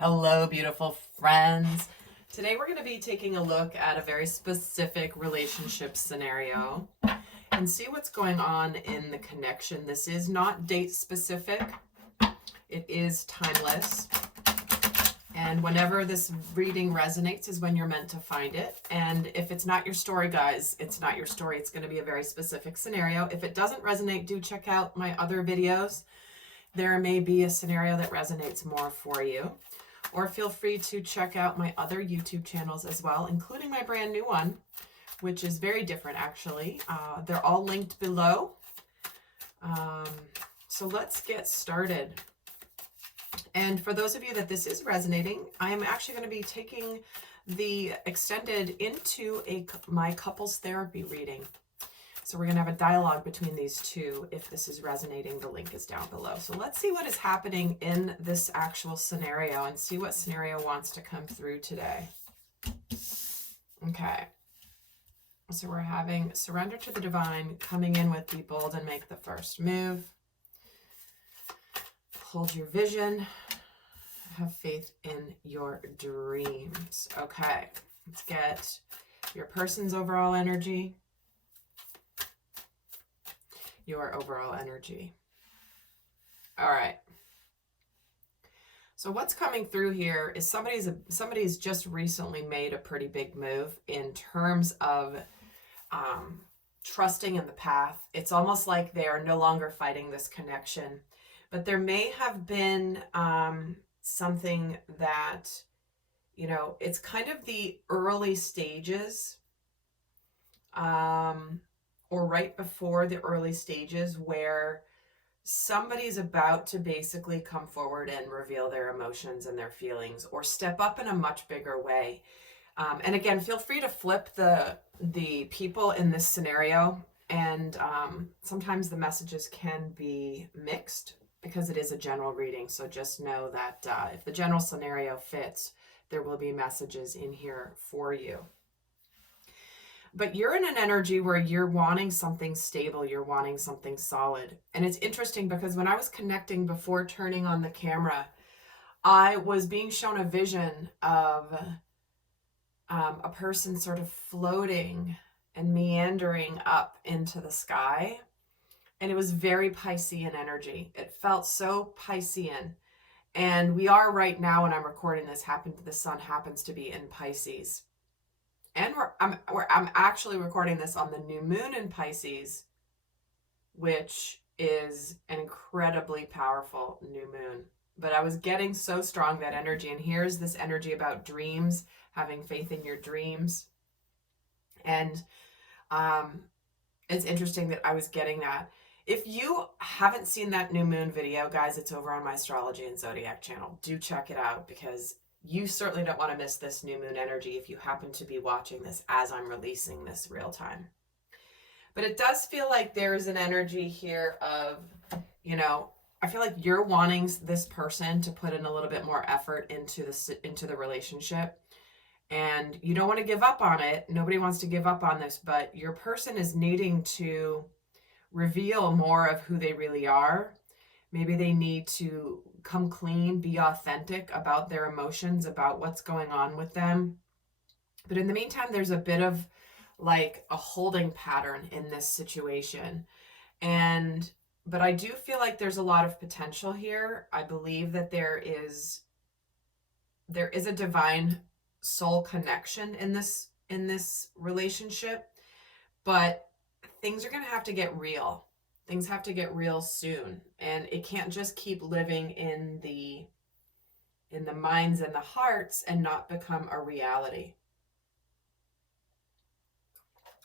Hello, beautiful friends. Today we're going to be taking a look at a very specific relationship scenario and see what's going on in the connection. This is not date specific. It is timeless. And whenever this reading resonates is when you're meant to find it. And if it's not your story, guys, it's not your story. It's going to be a very specific scenario. If it doesn't resonate, do check out my other videos. There may be a scenario that resonates more for you. Or feel free to check out my other YouTube channels as well, including my brand new one, which is very different actually. They're all linked below. So let's get started. And for those of you that this is resonating, I am actually going to be taking the extended into my couples therapy reading. So we're going to have a dialogue between these two. If this is resonating, the link is down below. So let's see what is happening in this actual scenario and see what scenario wants to come through today. Okay. So we're having surrender to the divine, coming in with be bold and make the first move. Hold your vision. Have faith in your dreams. Okay. Let's get your person's overall energy. Your overall energy. All right. So what's coming through here is somebody's just recently made a pretty big move in terms of trusting in the path. It's almost like they are no longer fighting this connection, but there may have been something that, you know, it's kind of the early stages, or right before the early stages where somebody's about to basically come forward and reveal their emotions and their feelings or step up in a much bigger way. And again, feel free to flip the people in this scenario. And sometimes the messages can be mixed because it is a general reading. So just know that if the general scenario fits, there will be messages in here for you. But you're in an energy where you're wanting something stable, you're wanting something solid. And it's interesting because when I was connecting before turning on the camera, I was being shown a vision of a person sort of floating and meandering up into the sky. And it was very Piscean energy. It felt so Piscean. And we are right now, when I'm recording this, the sun happens to be in Pisces. And I'm actually recording this on the new moon in Pisces, which is an incredibly powerful new moon. But I was getting so strong, that energy. And here's this energy about dreams, having faith in your dreams. And it's interesting that I was getting that. If you haven't seen that new moon video, guys, it's over on my Astrology and Zodiac channel. Do check it out, because you certainly don't want to miss this new moon energy if you happen to be watching this as I'm releasing this real time. But it does feel like there is an energy here of, you know, I feel like you're wanting this person to put in a little bit more effort into the relationship, and you don't want to give up on it. Nobody wants to give up on this, but your person is needing to reveal more of who they really are. Maybe they need to come clean, be authentic about their emotions, about what's going on with them. But in the meantime, there's a bit of like a holding pattern in this situation. But I do feel like there's a lot of potential here. I believe that there is a divine soul connection in this relationship, but things are going to have to get real. Things have to get real soon, and it can't just keep living in the minds and the hearts and not become a reality.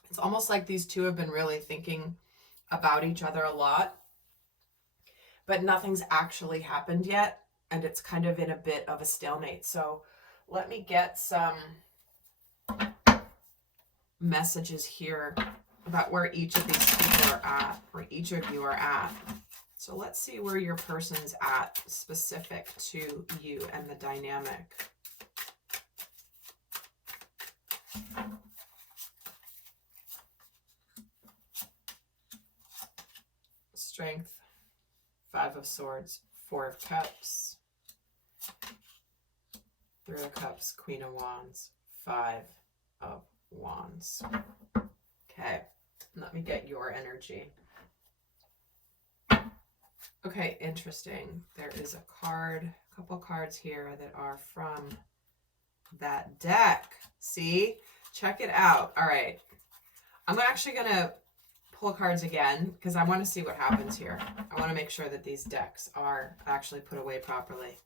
It's almost like these two have been really thinking about each other a lot, but nothing's actually happened yet, and it's kind of in a bit of a stalemate. So let me get some messages here about where each of these people are at, where each of you are at. So let's see where your person's at specific to you and the dynamic. Strength, 5 of Swords, 4 of Cups, Three of Cups, Queen of Wands, Five of Wands. Okay, let me get your energy. Okay, interesting. There is a couple cards here that are from that deck. See? Check it out. All right. I'm actually going to pull cards again because I want to see what happens here. I want to make sure that these decks are actually put away properly.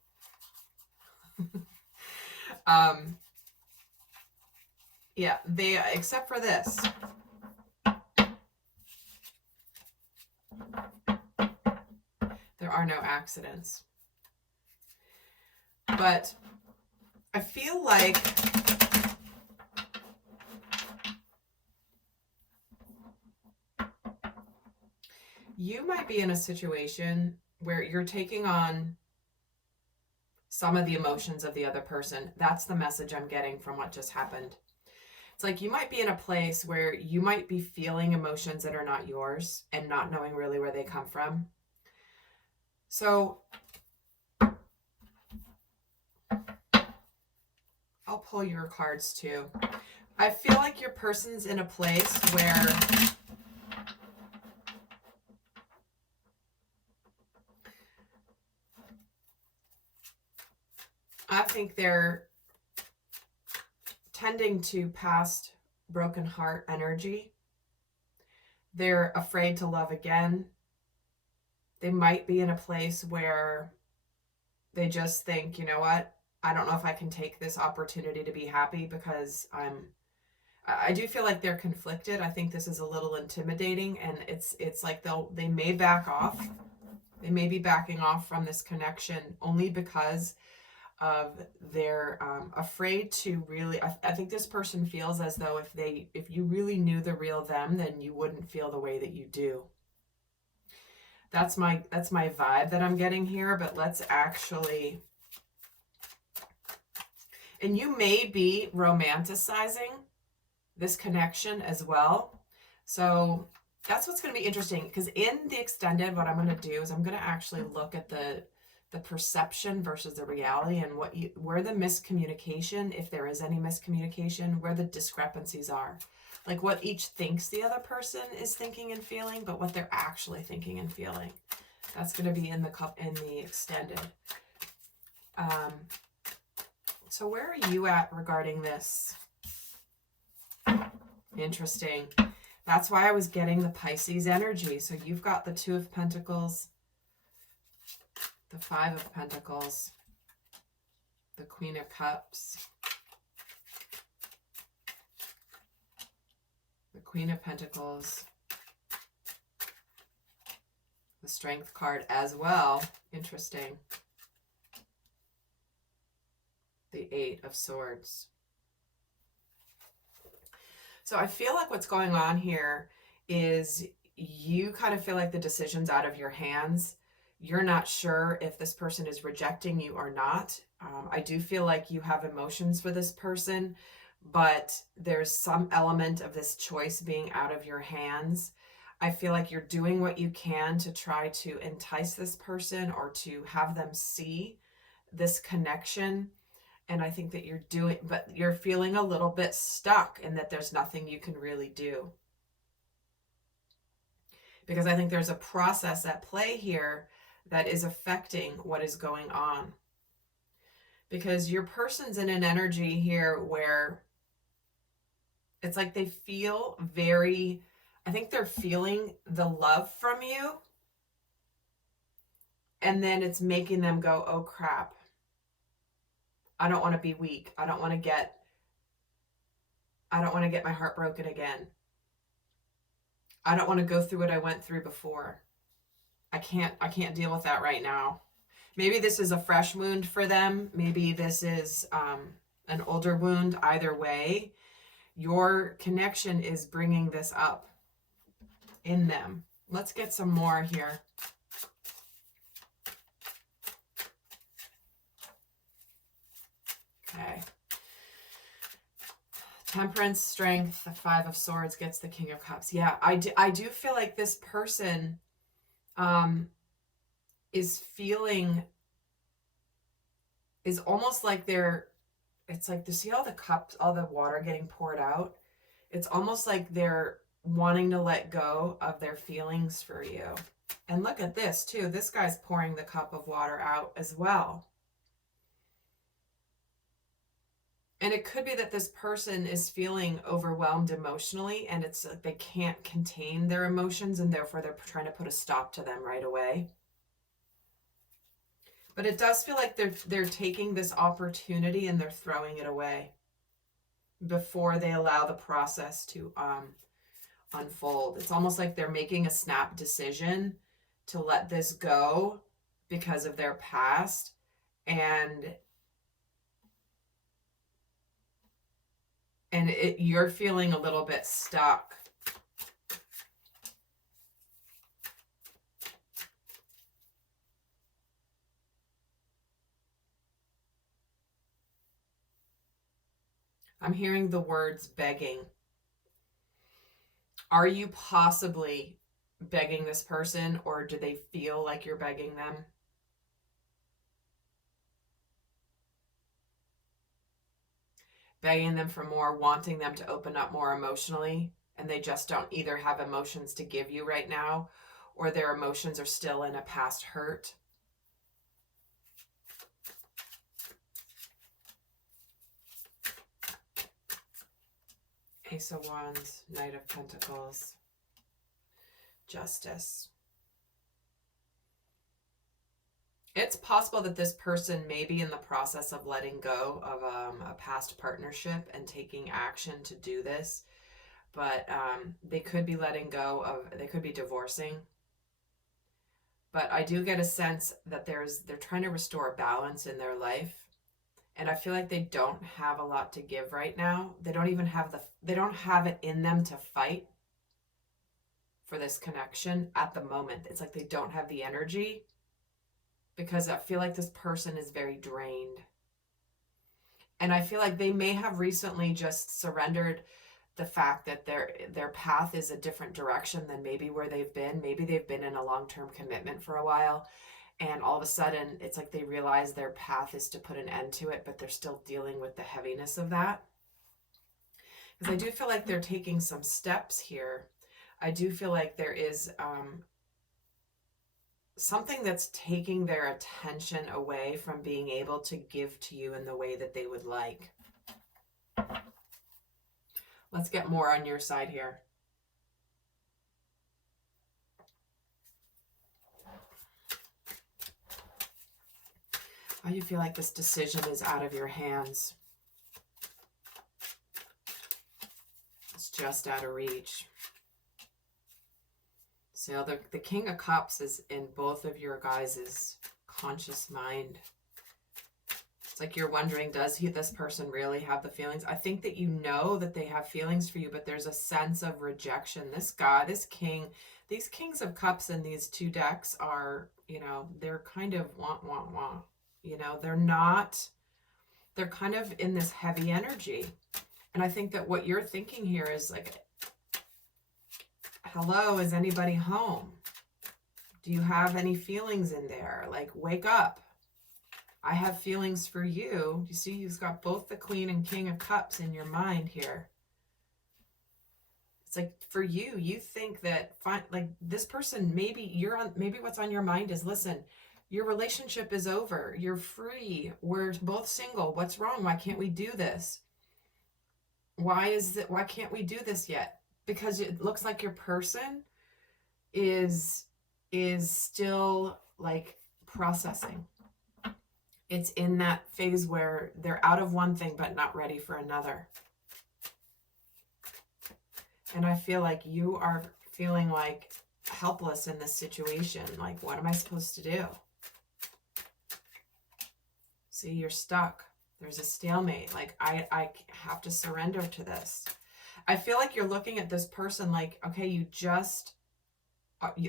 Yeah, they, except for this. There are no accidents. But I feel like you might be in a situation where you're taking on some of the emotions of the other person. That's the message I'm getting from what just happened. It's like you might be in a place where you might be feeling emotions that are not yours and not knowing really where they come from. So I'll pull your cards too. I feel like your person's in a place where I think they're tending to past broken heart energy. They're afraid to love again. They might be in a place where they just think, you know what? I don't know if I can take this opportunity to be happy because I do feel like they're conflicted. I think this is a little intimidating, and it's like they may back off. They may be backing off from this connection only because of they're afraid to really. I think this person feels as though if you really knew the real them, then you wouldn't feel the way that you do. That's my vibe that I'm getting here. But let's actually. And you may be romanticizing this connection as well. So that's what's going to be interesting, because in the extended, what I'm going to do is I'm going to actually look at the perception versus the reality, and where the miscommunication, if there is any miscommunication, where the discrepancies are. Like what each thinks the other person is thinking and feeling, but what they're actually thinking and feeling. That's going to be in the extended. So where are you at regarding this? Interesting. That's why I was getting the Pisces energy. So you've got the Two of Pentacles, the Five of Pentacles, the Queen of Cups, the Queen of Pentacles, the Strength card as well. Interesting. The Eight of Swords. So I feel like what's going on here is you kind of feel like the decision's out of your hands. You're not sure if this person is rejecting you or not. I do feel like you have emotions for this person, but there's some element of this choice being out of your hands. I feel like you're doing what you can to try to entice this person or to have them see this connection. And I think that you're doing, but you're feeling a little bit stuck and that there's nothing you can really do. Because I think there's a process at play here that is affecting what is going on. Because your person's in an energy here where it's like they feel very, I think they're feeling the love from you. And then it's making them go, oh crap. I don't want to be weak. I don't want to get my heart broken again. I don't want to go through what I went through before. I can't deal with that right now. Maybe this is a fresh wound for them. Maybe this is an older wound. Either way, your connection is bringing this up in them. Let's get some more here. Okay. Temperance, Strength, the Five of Swords gets the King of Cups. Yeah, I do feel like this person is almost like they're it's like, to see all the cups, all the water getting poured out. It's almost like they're wanting to let go of their feelings for you. And look at this too. This guy's pouring the cup of water out as well. And it could be that this person is feeling overwhelmed emotionally, and it's like they can't contain their emotions, and therefore they're trying to put a stop to them right away. But it does feel like they're taking this opportunity and they're throwing it away before they allow the process to unfold. It's almost like they're making a snap decision to let this go because of their past, and you're feeling a little bit stuck. I'm hearing the words begging. Are you possibly begging this person, or do they feel like you're begging them? Begging them for more, wanting them to open up more emotionally, and they just don't either have emotions to give you right now, or their emotions are still in a past hurt. Ace of Wands, Knight of Pentacles, Justice. It's possible that this person may be in the process of letting go of a past partnership and taking action to do this, but they could be letting go of, they could be divorcing. But I do get a sense that they're trying to restore balance in their life. And I feel like they don't have a lot to give right now. They don't even have they don't have it in them to fight for this connection at the moment. It's like they don't have the energy, because I feel like this person is very drained. And I feel like they may have recently just surrendered the fact that their path is a different direction than maybe where they've been. Maybe they've been in a long-term commitment for a while, and all of a sudden it's like they realize their path is to put an end to it, but they're still dealing with the heaviness of that. Because I do feel like they're taking some steps here. I do feel like there is something that's taking their attention away from being able to give to you in the way that they would like. Let's get more on your side here. How do you feel like this decision is out of your hands? It's just out of reach. So the King of Cups is in both of your guys' conscious mind. It's like you're wondering, does this person really have the feelings? I think that you know that they have feelings for you, but there's a sense of rejection. This guy, this king, these Kings of Cups in these two decks are, you know, they're kind of want. You know, they're kind of in this heavy energy. And I think that what you're thinking here is like, hello, is anybody home? Do you have any feelings in there? Like, wake up. I have feelings for you. You see, you've got both the Queen and King of Cups in your mind here. It's like, for you, you think that, like, this person, maybe what's on your mind is, listen, your relationship is over. You're free. We're both single. What's wrong? Why can't we do this? Why can't we do this yet? Because it looks like your person is still like processing. It's in that phase where they're out of one thing but not ready for another. And I feel like you are feeling like helpless in this situation. Like, what am I supposed to do? See, you're stuck. There's a stalemate. Like, I have to surrender to this. I feel like you're looking at this person like, okay, you just,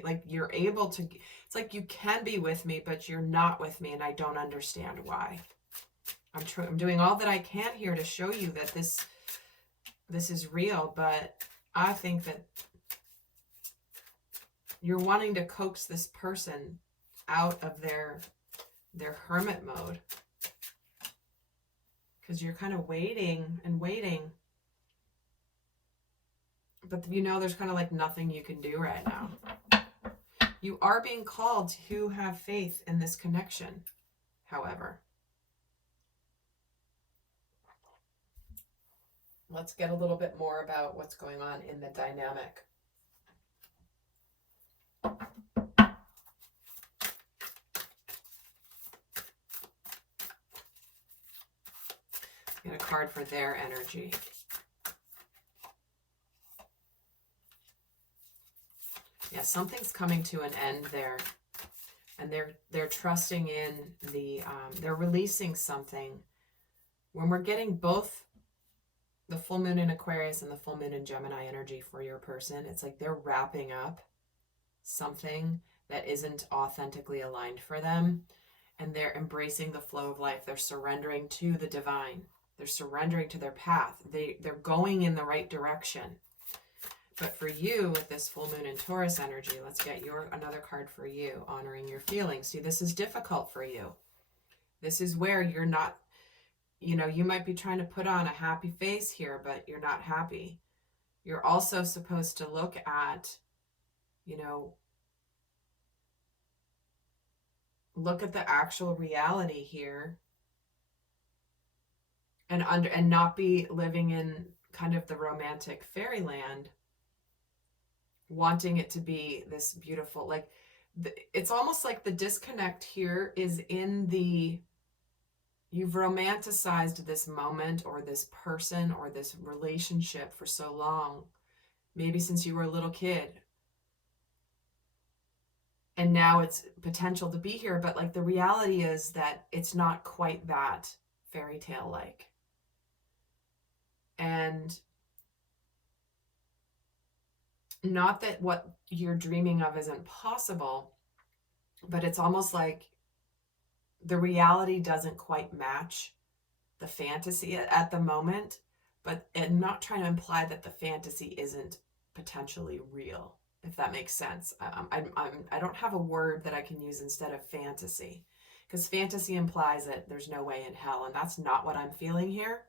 like, you're able to, it's like you can be with me, but you're not with me, and I don't understand why. I'm doing all that I can here to show you that this is real, but I think that you're wanting to coax this person out of their hermit mode. because you're kind of waiting and waiting. But you know there's kind of like nothing you can do right now. You are being called to have faith in this connection, however. Let's get a little bit more about what's going on in the dynamic. Get a card for their energy. Yeah, something's coming to an end there. And they're trusting in the, they're releasing something. When we're getting both the full moon in Aquarius and the full moon in Gemini energy for your person, it's like they're wrapping up something that isn't authentically aligned for them. And they're embracing the flow of life. They're surrendering to the divine. They're surrendering to their path. They're going in the right direction. But for you, with this full moon in Taurus energy, let's get another card for you, honoring your feelings. See, this is difficult for you. This is where you're not, you know, you might be trying to put on a happy face here, but you're not happy. You're also supposed to look at, you know, look at the actual reality here and not be living in kind of the romantic fairyland, wanting it to be this beautiful, like, it's almost like the disconnect here is in the, you've romanticized this moment or this person or this relationship for so long, maybe since you were a little kid. And now it's potential to be here, but like the reality is that it's not quite that fairy tale like. And not that what you're dreaming of isn't possible, but it's almost like the reality doesn't quite match the fantasy at the moment, but I'm not trying to imply that the fantasy isn't potentially real, if that makes sense. I don't have a word that I can use instead of fantasy, because fantasy implies that there's no way in hell, and that's not what I'm feeling here.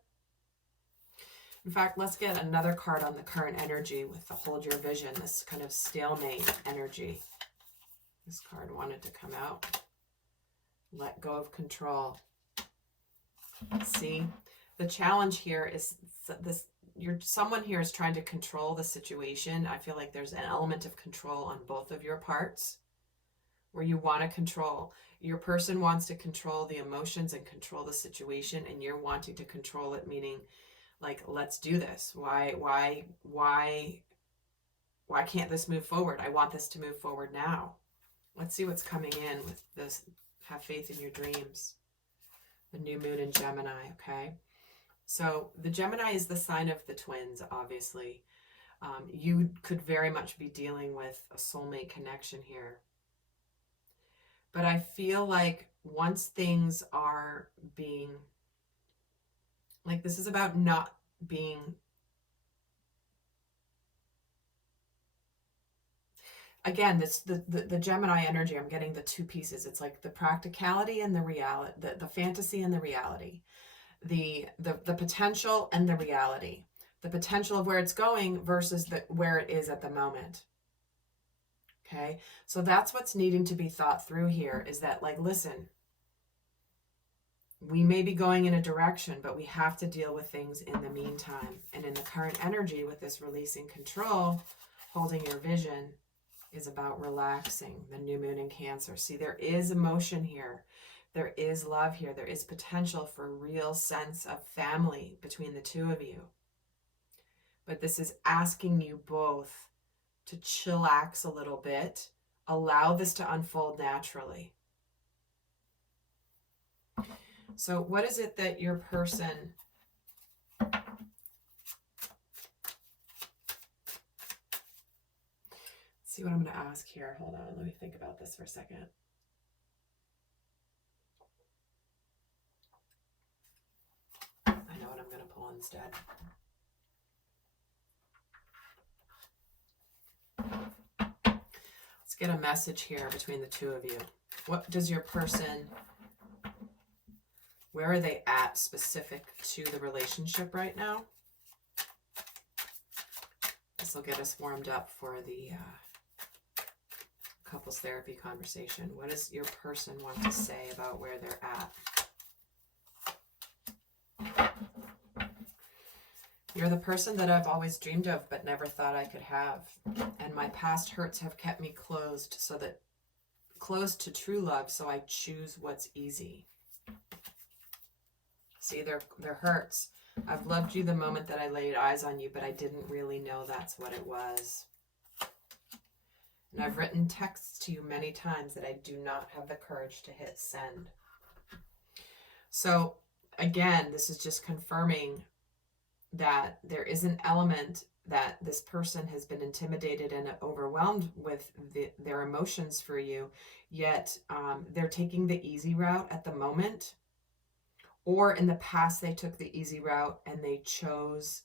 In fact, let's get another card on the current energy with the hold your vision, this kind of stalemate energy. This card wanted to come out. Let go of control. See, the challenge here is this, someone here is trying to control the situation. I feel like there's an element of control on both of your parts, where you want to control. Your person wants to control the emotions and control the situation, and you're wanting to control it, meaning like, let's do this. Why can't this move forward? I want this to move forward now. Let's see what's coming in with this. Have faith in your dreams. The new moon in Gemini, okay? So the Gemini is the sign of the twins, obviously. You could very much be dealing with a soulmate connection here. But I feel like once things are being, like, this is about not being, again, this the Gemini energy, I'm getting the two pieces. It's like the practicality and the reality, the fantasy and the reality, the potential and the reality, the potential of where it's going versus where it is at the moment. Okay, so that's what's needing to be thought through here, is that, like, listen, we may be going in a direction, but we have to deal with things in the meantime. And in the current energy with this releasing control, holding your vision is about relaxing. The new moon in Cancer. See, there is emotion here. There is love here. There is potential for a real sense of family between the two of you. But this is asking you both to chillax a little bit. Allow this to unfold naturally. So what is it that your person, let's see what I'm going to ask here. Hold on, let me think about this for a second. I know what I'm going to pull instead. Let's get a message here between the two of you. What does your person Where are they at specific to the relationship right now? This will get us warmed up for the couples therapy conversation. What does your person want to say about where they're at? You're the person that I've always dreamed of but never thought I could have. And my past hurts have kept me closed to true love, so I choose what's easy. See, they're hurts. I've loved you the moment that I laid eyes on you, but I didn't really know that's what it was. And I've written texts to you many times that I do not have the courage to hit send. So again, this is just confirming that there is an element that this person has been intimidated and overwhelmed with their emotions for you, yet they're taking the easy route at the moment. Or in the past, they took the easy route and they chose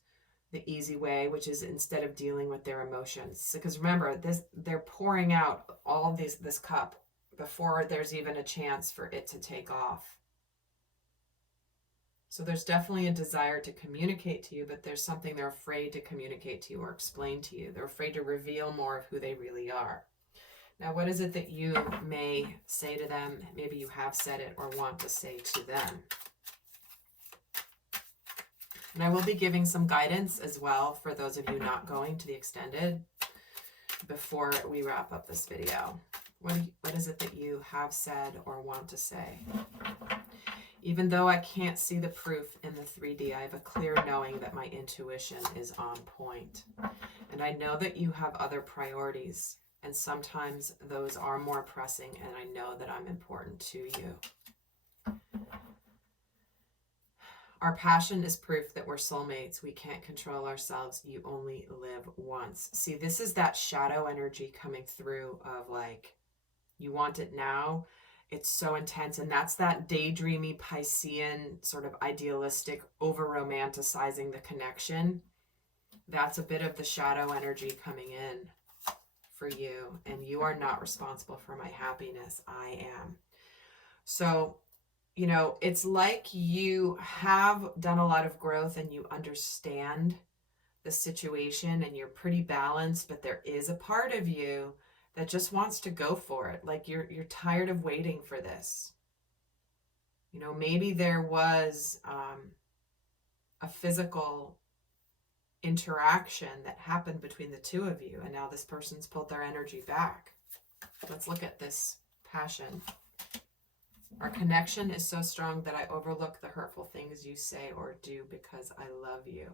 the easy way, which is instead of dealing with their emotions. Because remember, they're pouring out all this cup before there's even a chance for it to take off. So there's definitely a desire to communicate to you, but there's something they're afraid to communicate to you or explain to you. They're afraid to reveal more of who they really are. Now, what is it that you may say to them? Maybe you have said it or want to say to them. And I will be giving some guidance as well for those of you not going to the extended before we wrap up this video. What is it that you have said or want to say? Even though I can't see the proof in the 3D, I have a clear knowing that my intuition is on point. And I know that you have other priorities, and sometimes those are more pressing, and I know that I'm important to you. Our passion is proof that we're soulmates. We can't control ourselves. You only live once. See, this is that shadow energy coming through of like, you want it now. It's so intense. And that's that daydreamy Piscean sort of idealistic, over-romanticizing the connection. That's a bit of the shadow energy coming in for you. And you are not responsible for my happiness. I am. So, you know, it's like you have done a lot of growth and you understand the situation and you're pretty balanced, but there is a part of you that just wants to go for it. Like you're tired of waiting for this. You know, maybe there was a physical interaction that happened between the two of you, and now this person's pulled their energy back. Let's look at this passion. Our connection is so strong that I overlook the hurtful things you say or do because I love you.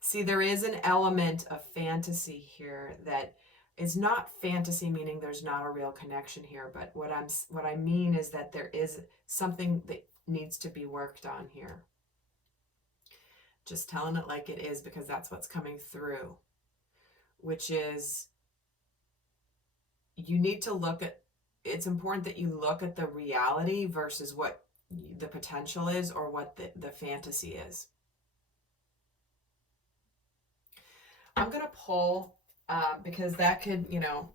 See, there is an element of fantasy here that is not fantasy, meaning there's not a real connection here. But what I mean is that there is something that needs to be worked on here. Just telling it like it is because that's what's coming through, which is you need to look at, it's important that you look at the reality versus what the potential is or what the fantasy is. I'm going to pull because that could, you know,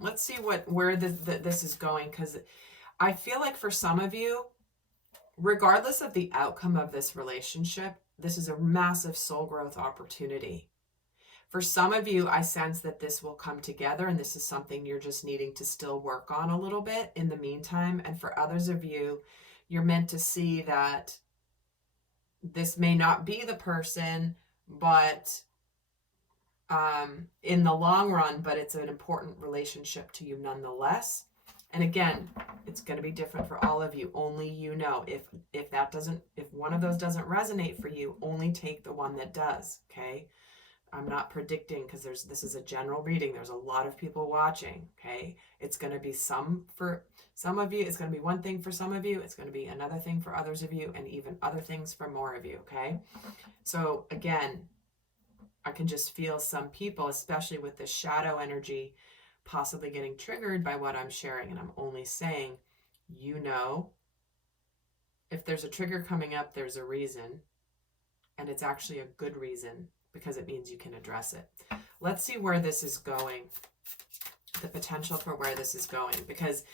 let's see where this is going, because I feel like for some of you, regardless of the outcome of this relationship, this is a massive soul growth opportunity. For some of you, I sense that this will come together and this is something you're just needing to still work on a little bit in the meantime. And for others of you, you're meant to see that this may not be the person, but in the long run, but it's an important relationship to you nonetheless. And again, it's going to be different for all of you. Only you know. If one of those doesn't resonate for you, only take the one that does. Okay. I'm not predicting because this is a general reading. There's a lot of people watching. Okay. It's going to be some for some of you. It's going to be one thing for some of you. It's going to be another thing for others of you, and even other things for more of you. Okay. So again, I can just feel some people, especially with the shadow energy, possibly getting triggered by what I'm sharing. And I'm only saying, you know, if there's a trigger coming up, there's a reason. And it's actually a good reason because it means you can address it. Let's see where this is going, the potential for where this is going, because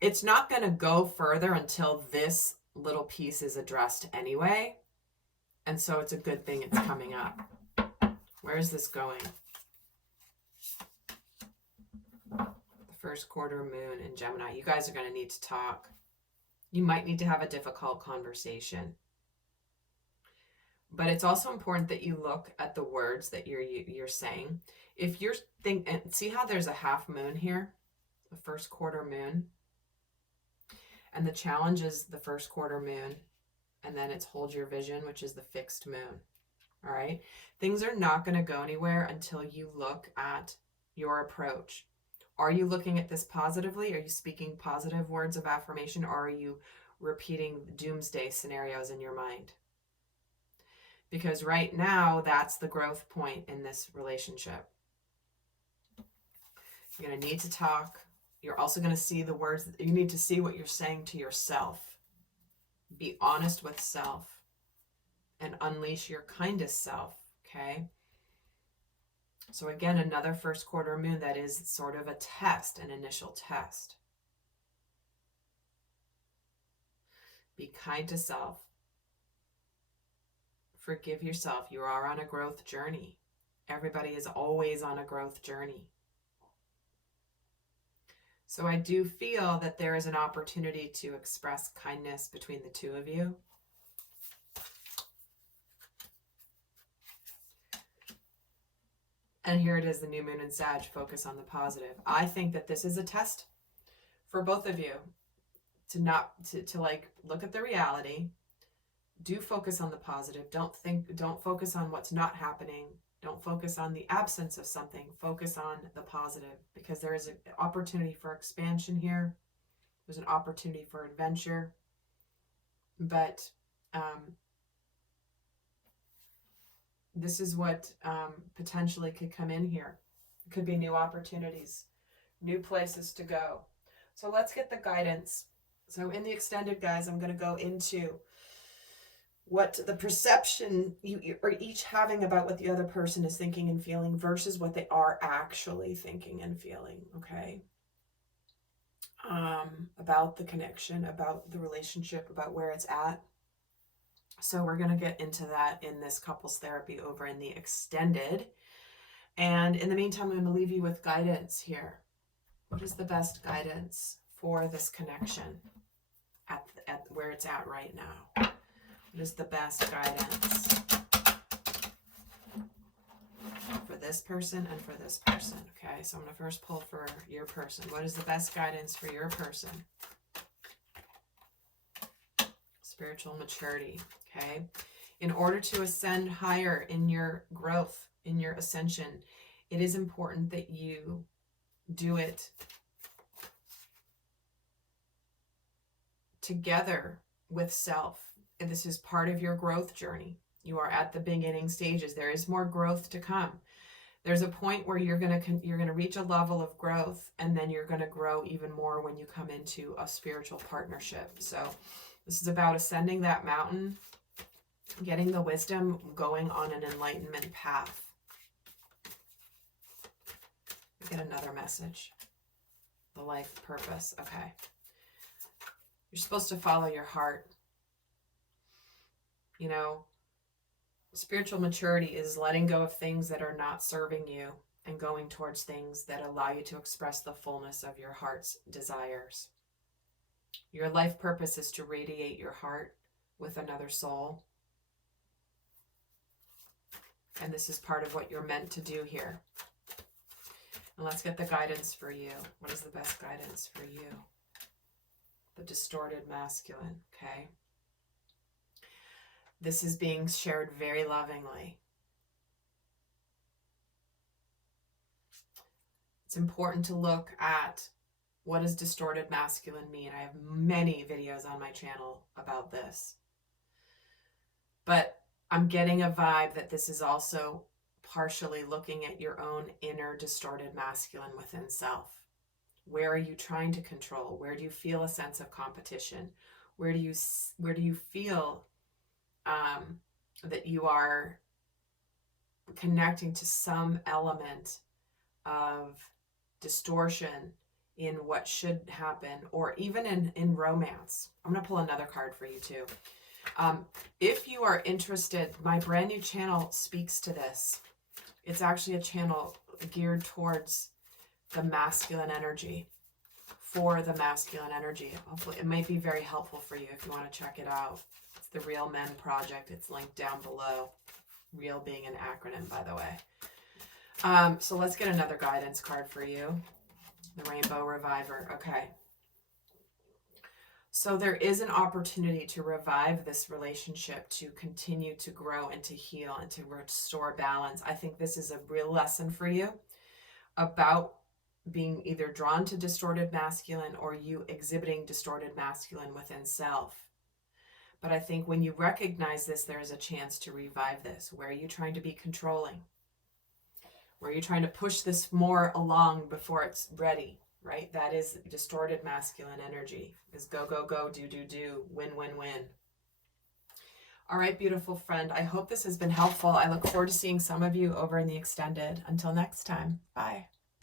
it's not going to go further until this little piece is addressed anyway. And so it's a good thing it's coming up. Where is this going? The first quarter moon in Gemini. You guys are going to need to talk. You might need to have a difficult conversation. But it's also important that you look at the words that you're saying. If you're thinking, see how there's a half moon here? The first quarter moon. And the challenge is the first quarter moon. And then it's hold your vision, which is the fixed moon. All right. Things are not going to go anywhere until you look at your approach. Are you looking at this positively? Are you speaking positive words of affirmation? Or are you repeating doomsday scenarios in your mind? Because right now, that's the growth point in this relationship. You're going to need to talk. You're also going to see the words. You need to see what you're saying to yourself. Be honest with self and unleash your kindest self, okay? So again, another first quarter moon that is sort of a test, an initial test. Be kind to self. Forgive yourself. You are on a growth journey. Everybody is always on a growth journey. So I do feel that there is an opportunity to express kindness between the two of you. And here it is, the new moon in Sag, focus on the positive. I think that this is a test for both of you to like look at the reality. Do focus on the positive. Don't focus on what's not happening. Don't focus on the absence of something. Focus on the positive, because there is an opportunity for expansion here. There's an opportunity for adventure. But this is what potentially could come in here. It could be new opportunities, new places to go. So let's get the guidance. So in the extended, guys, I'm going to go into what the perception you are each having about what the other person is thinking and feeling versus what they are actually thinking and feeling, okay? About the connection, about the relationship, about where it's at. So we're going to get into that in this couples therapy over in the extended. And in the meantime, I'm going to leave you with guidance here. What is the best guidance for this connection at where it's at right now? What is the best guidance for this person and for this person? Okay, so I'm going to first pull for your person. What is the best guidance for your person? Spiritual maturity, okay? In order to ascend higher in your growth, in your ascension, it is important that you do it together with self. And this is part of your growth journey. You are at the beginning stages. There is more growth to come. There's a point where you're going to reach a level of growth, and then you're going to grow even more when you come into a spiritual partnership. So this is about ascending that mountain, getting the wisdom, going on an enlightenment path. Get another message. The life purpose. Okay. You're supposed to follow your heart. You know, spiritual maturity is letting go of things that are not serving you and going towards things that allow you to express the fullness of your heart's desires. Your life purpose is to radiate your heart with another soul. And this is part of what you're meant to do here. And let's get the guidance for you. What is the best guidance for you? The distorted masculine, okay? This is being shared very lovingly. It's important to look at what does distorted masculine mean. I have many videos on my channel about this. But I'm getting a vibe that this is also partially looking at your own inner distorted masculine within self. Where are you trying to control? Where do you feel a sense of competition? Where do you feel that you are connecting to some element of distortion in what should happen, or even in romance. I'm going to pull another card for you too. If you are interested, my brand new channel speaks to this. It's actually a channel geared towards the masculine energy, for the masculine energy. Hopefully it might be very helpful for you if you want to check it out. It's the Real Men Project. It's linked down below. Real being an acronym, by the way. So let's get another guidance card for you. The Rainbow Reviver. Okay. So there is an opportunity to revive this relationship, to continue to grow and to heal and to restore balance. I think this is a real lesson for you about being either drawn to distorted masculine or you exhibiting distorted masculine within self. But I think when you recognize this, there is a chance to revive this. Where are you trying to be controlling? Where are you trying to push this more along before it's ready? Right? That is distorted masculine energy. Is go, go, go, do, do, do, win, win, win. All right, beautiful friend. I hope this has been helpful. I look forward to seeing some of you over in the extended. Until next time, bye.